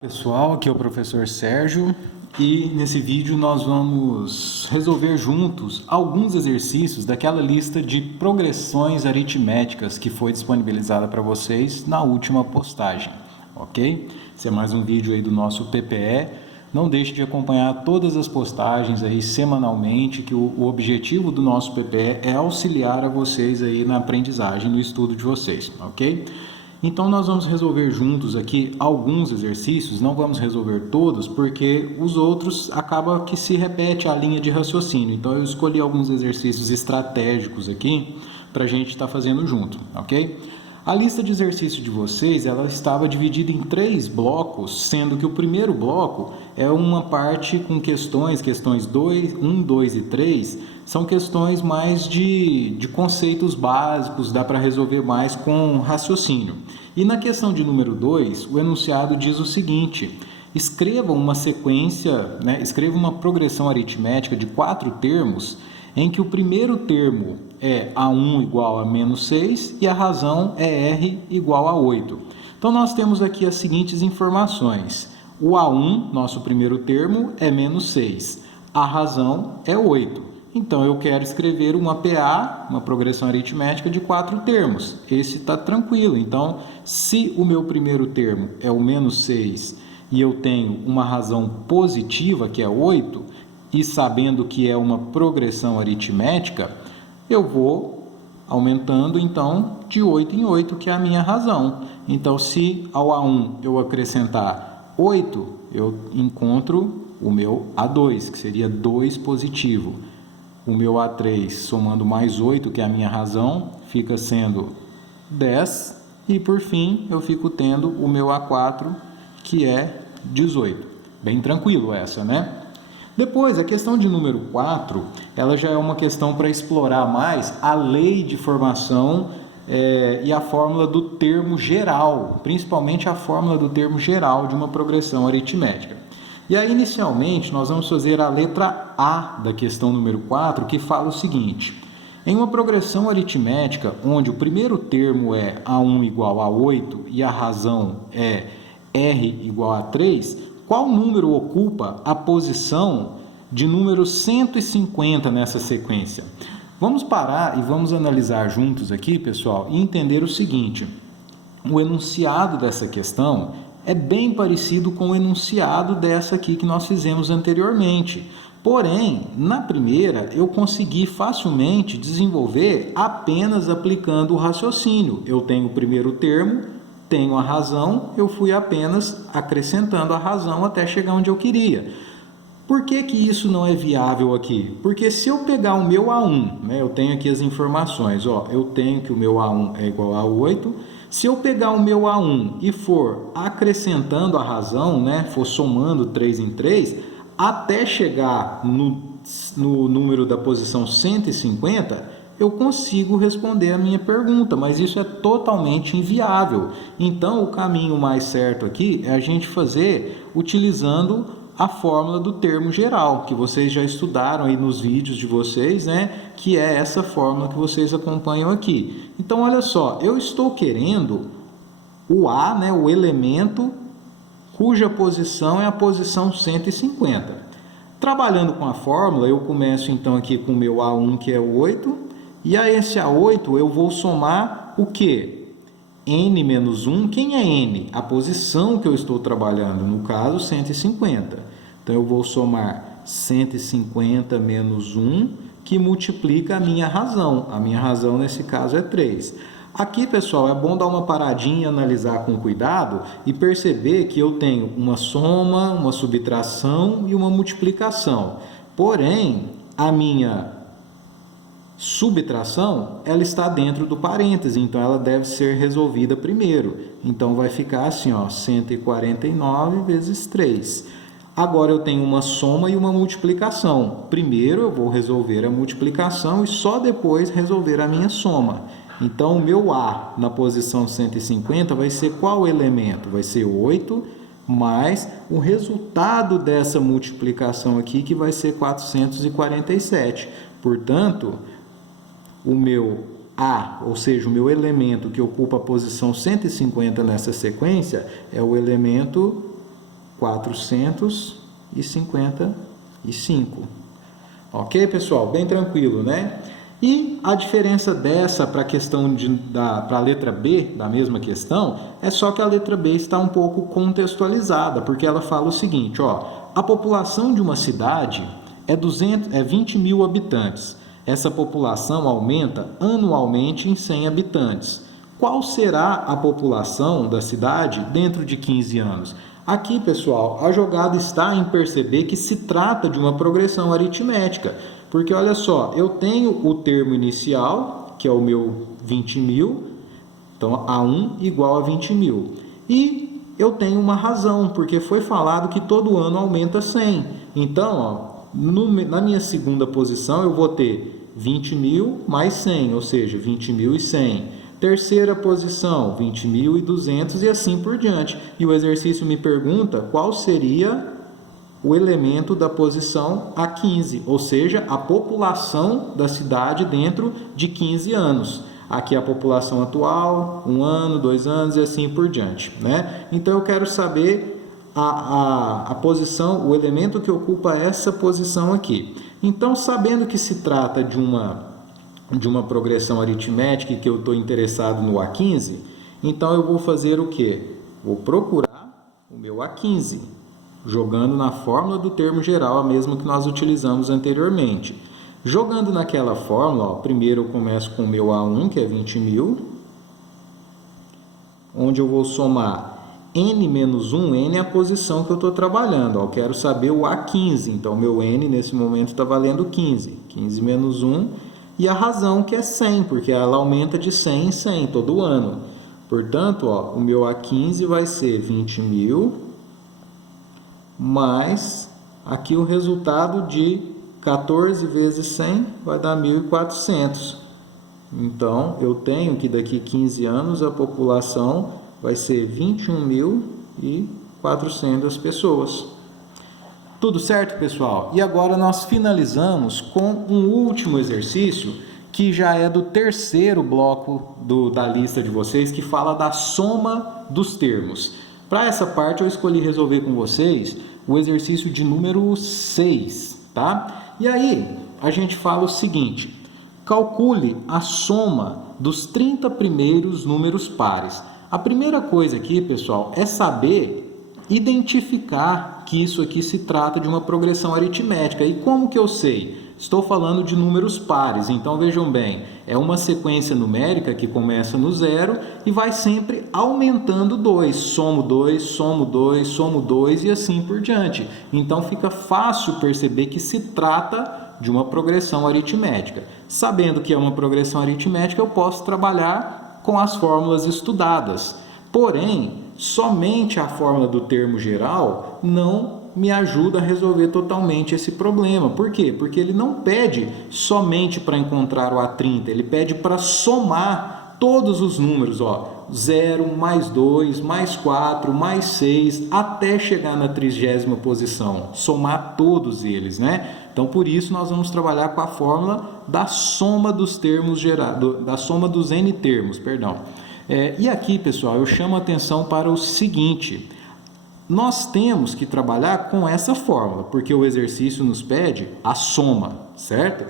Pessoal, aqui é o professor Sérgio e nesse vídeo nós vamos resolver juntos alguns exercícios daquela lista de progressões aritméticas que foi disponibilizada para vocês na última postagem, ok? Esse é mais um vídeo aí do nosso PPE. Não deixe de acompanhar todas as postagens aí semanalmente, que o objetivo do nosso PPE é auxiliar a vocês aí na aprendizagem, no estudo de vocês, ok? Então nós vamos resolver juntos aqui alguns exercícios, não vamos resolver todos, porque os outros acaba que se repete a linha de raciocínio. Então eu escolhi alguns exercícios estratégicos aqui para a gente estar fazendo junto, ok? A lista de exercícios de vocês, ela estava dividida em 3 blocos, sendo que o primeiro bloco é uma parte com questões 1, 2 e 3, são questões mais de conceitos básicos, dá para resolver mais com raciocínio. E na questão de número 2, o enunciado diz o seguinte: escreva uma sequência, escreva uma progressão aritmética de 4 termos, em que o primeiro termo é A1 igual a menos 6 e a razão é R igual a 8. Então nós temos aqui as seguintes informações. O A1, nosso primeiro termo, é menos 6. A razão é 8. Então eu quero escrever uma PA, uma progressão aritmética de 4 termos. Esse está tranquilo. Então, se o meu primeiro termo é o menos 6 e eu tenho uma razão positiva, que é 8, e sabendo que é uma progressão aritmética, eu vou aumentando então de 8 em 8, que é a minha razão. Então, se ao A1 eu acrescentar 8, eu encontro o meu A2, que seria 2 positivo. O meu A3 somando mais 8, que é a minha razão, fica sendo 10. E por fim, eu fico tendo o meu A4, que é 18. Bem tranquilo essa, né? Depois, a questão de número 4, ela já é uma questão para explorar mais a lei de formação e a fórmula do termo geral, principalmente a fórmula do termo geral de uma progressão aritmética. E aí, inicialmente, nós vamos fazer a letra A da questão número 4, que fala o seguinte: em uma progressão aritmética, onde o primeiro termo é A1 igual a 8 e a razão é R igual a 3, qual número ocupa a posição de número 150 nessa sequência? Vamos parar e vamos analisar juntos aqui, pessoal, e entender o seguinte: o enunciado dessa questão é bem parecido com o enunciado dessa aqui que nós fizemos anteriormente. Porém, na primeira, eu consegui facilmente desenvolver apenas aplicando o raciocínio. Eu tenho o primeiro termo, tenho a razão, eu fui apenas acrescentando a razão até chegar onde eu queria. Por que isso não é viável aqui? Porque se eu pegar o meu A1, eu tenho aqui as informações, eu tenho que o meu A1 é igual a 8, se eu pegar o meu A1 e for acrescentando a razão, for somando 3 em 3, até chegar no número da posição 150, eu consigo responder a minha pergunta, mas isso é totalmente inviável. Então, o caminho mais certo aqui é a gente fazer utilizando a fórmula do termo geral, que vocês já estudaram aí nos vídeos de vocês, que é essa fórmula que vocês acompanham aqui. Então, olha só, eu estou querendo o A, o elemento cuja posição é a posição 150. Trabalhando com a fórmula, eu começo então aqui com o meu A1, que é 8, e a esse A8 eu vou somar o quê? N menos 1. Quem é N? A posição que eu estou trabalhando, no caso 150. Então eu vou somar 150 menos 1, que multiplica a minha razão. A minha razão nesse caso é 3. Aqui, pessoal, é bom dar uma paradinha e analisar com cuidado e perceber que eu tenho uma soma, uma subtração e uma multiplicação. Porém, a minha subtração, ela está dentro do parêntese, então ela deve ser resolvida primeiro. Então vai ficar assim, 149 vezes 3. Agora eu tenho uma soma e uma multiplicação. Primeiro eu vou resolver a multiplicação e só depois resolver a minha soma. Então o meu A na posição 150 vai ser qual elemento? Vai ser 8 mais o resultado dessa multiplicação aqui, que vai ser 447. Portanto, o meu A, ou seja, o meu elemento que ocupa a posição 150 nessa sequência, é o elemento 455. Ok, pessoal? Bem tranquilo, né? E a diferença dessa para a questão para a letra B da mesma questão é só que a letra B está um pouco contextualizada, porque ela fala o seguinte, ó, a população de uma cidade é 20 mil habitantes. Essa população aumenta anualmente em 100 habitantes. Qual será a população da cidade dentro de 15 anos? Aqui, pessoal, a jogada está em perceber que se trata de uma progressão aritmética. Porque, olha só, eu tenho o termo inicial, que é o meu 20 mil, então A1 igual a 20 mil. E eu tenho uma razão, porque foi falado que todo ano aumenta 100. Então, ó, na minha segunda posição, eu vou ter 20 mil mais 100, ou seja, 20.100. Terceira posição, 20.200 e assim por diante. E o exercício me pergunta qual seria o elemento da posição A15, ou seja, a população da cidade dentro de 15 anos. Aqui a população atual, 1 ano, 2 anos e assim por diante, né? Então eu quero saber a posição, o elemento que ocupa essa posição aqui. Então, sabendo que se trata de uma progressão aritmética e que eu estou interessado no A15, então eu vou fazer o quê? Vou procurar o meu A15, jogando na fórmula do termo geral, a mesma que nós utilizamos anteriormente. Jogando naquela fórmula, ó, primeiro eu começo com o meu A1, que é 20 mil, onde eu vou somar N menos 1, N é a posição que eu estou trabalhando. Ó, eu quero saber o A15, então meu N nesse momento está valendo 15. 15 menos 1, e a razão que é 100, porque ela aumenta de 100 em 100 todo ano. Portanto, ó, o meu A15 vai ser 20 mil, mais aqui o resultado de 14 vezes 100 vai dar 1.400. Então, eu tenho que daqui 15 anos a população vai ser 21.400 pessoas. Tudo certo, pessoal? E agora nós finalizamos com um último exercício que já é do terceiro bloco da lista de vocês, que fala da soma dos termos. Para essa parte eu escolhi resolver com vocês o exercício de número 6, tá? E aí a gente fala o seguinte: calcule a soma dos 30 primeiros números pares. A primeira coisa aqui, pessoal, é saber identificar que isso aqui se trata de uma progressão aritmética. E como que eu sei? Estou falando de números pares, então vejam bem, é uma sequência numérica que começa no 0 e vai sempre aumentando 2, somo 2, somo 2, somo 2 e assim por diante. Então fica fácil perceber que se trata de uma progressão aritmética. Sabendo que é uma progressão aritmética, eu posso trabalhar com as fórmulas estudadas. Porém, somente a fórmula do termo geral não me ajuda a resolver totalmente esse problema. Por quê? Porque ele não pede somente para encontrar o A30, ele pede para somar todos os números, ó, 0, mais 2, mais 4, mais 6, até chegar na 30ª posição, somar todos eles, né? Então, por isso, nós vamos trabalhar com a fórmula da soma dos termos gerados, da soma dos N termos, perdão. E aqui, pessoal, eu chamo a atenção para o seguinte: nós temos que trabalhar com essa fórmula, porque o exercício nos pede a soma, certo?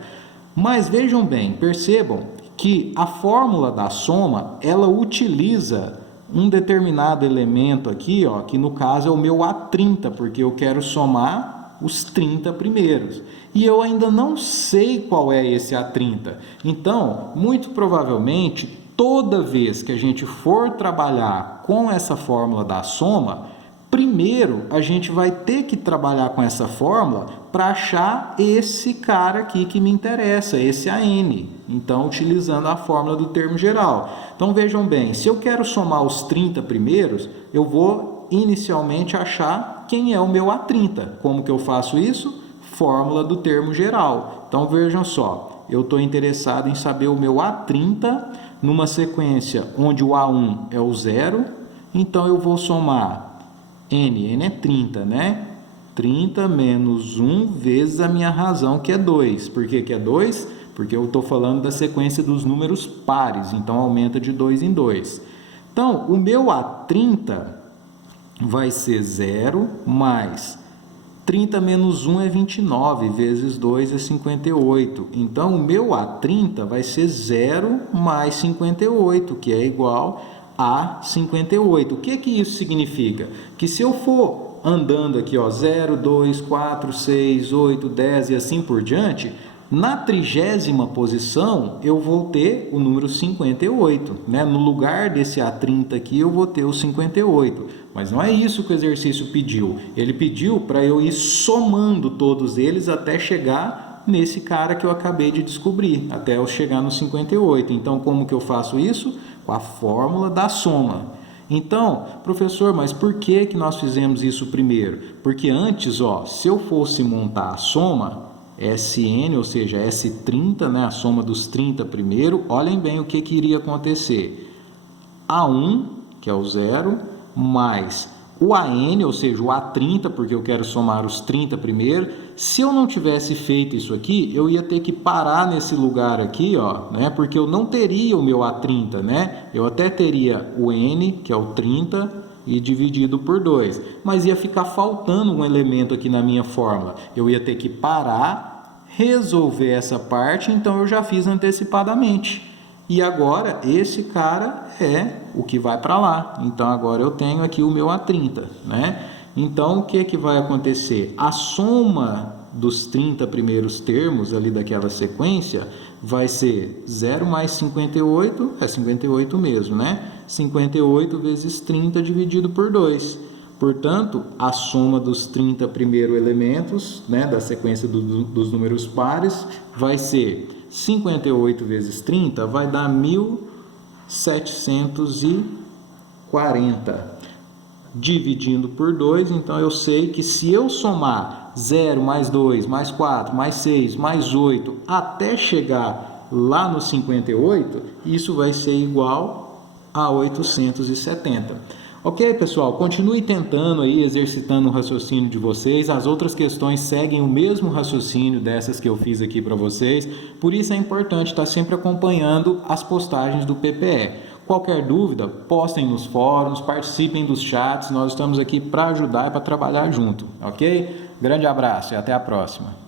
Mas vejam bem, percebam que a fórmula da soma, ela utiliza um determinado elemento aqui, ó, que no caso é o meu A30, porque eu quero somar os 30 primeiros. E eu ainda não sei qual é esse A30. Então, muito provavelmente, toda vez que a gente for trabalhar com essa fórmula da soma, primeiro a gente vai ter que trabalhar com essa fórmula para achar esse cara aqui que me interessa, esse AN. Então, utilizando a fórmula do termo geral. Então, vejam bem, se eu quero somar os 30 primeiros, eu vou inicialmente achar quem é o meu A30. Como que eu faço isso? Fórmula do termo geral. Então, vejam só, eu estou interessado em saber o meu A30 numa sequência onde o A1 é o 0, então eu vou somar N é 30, né? 30 menos 1 vezes a minha razão, que é 2. Por que é 2? Porque eu estou falando da sequência dos números pares, então aumenta de 2 em 2. Então, o meu A30 vai ser 0 mais 30 menos 1 é 29, vezes 2 é 58. Então, o meu A30 vai ser 0 mais 58, que é igual a 58. O que isso significa? Que se eu for andando aqui, ó, 0, 2, 4, 6, 8, 10 e assim por diante, na 30ª posição eu vou ter o número 58, né? No lugar desse A30 aqui eu vou ter o 58. Mas não é isso que o exercício pediu. Ele pediu para eu ir somando todos eles até chegar nesse cara que eu acabei de descobrir, até eu chegar no 58. Então, como que eu faço isso? Com a fórmula da soma. Então, professor, mas por que nós fizemos isso primeiro? Porque antes, ó, se eu fosse montar a soma, SN, ou seja, S30, né, a soma dos 30 primeiro, olhem bem o que iria acontecer. A1, que é o 0, mais o AN, ou seja, o A30, porque eu quero somar os 30 primeiro. Se eu não tivesse feito isso aqui, eu ia ter que parar nesse lugar aqui, ó, né? Porque eu não teria o meu A30, né? Eu até teria o N, que é o 30, e dividido por 2. Mas ia ficar faltando um elemento aqui na minha fórmula. Eu ia ter que parar, resolver essa parte, então eu já fiz antecipadamente. E agora, esse cara é o que vai para lá. Então, agora eu tenho aqui o meu A30, né? Então, o que vai acontecer? A soma dos 30 primeiros termos ali daquela sequência vai ser 0 mais 58, é 58 mesmo, né? 58 vezes 30 dividido por 2. Portanto, a soma dos 30 primeiros elementos, né, da sequência dos números pares vai ser 58 vezes 30 vai dar 1740. Dividindo por 2, então eu sei que se eu somar 0 mais 2, mais 4, mais 6, mais 8, até chegar lá no 58, isso vai ser igual a 870. Ok, pessoal? Continue tentando aí, exercitando o raciocínio de vocês. As outras questões seguem o mesmo raciocínio dessas que eu fiz aqui para vocês. Por isso é importante estar sempre acompanhando as postagens do PPE. Qualquer dúvida, postem nos fóruns, participem dos chats. Nós estamos aqui para ajudar e para trabalhar junto, ok? Grande abraço e até a próxima.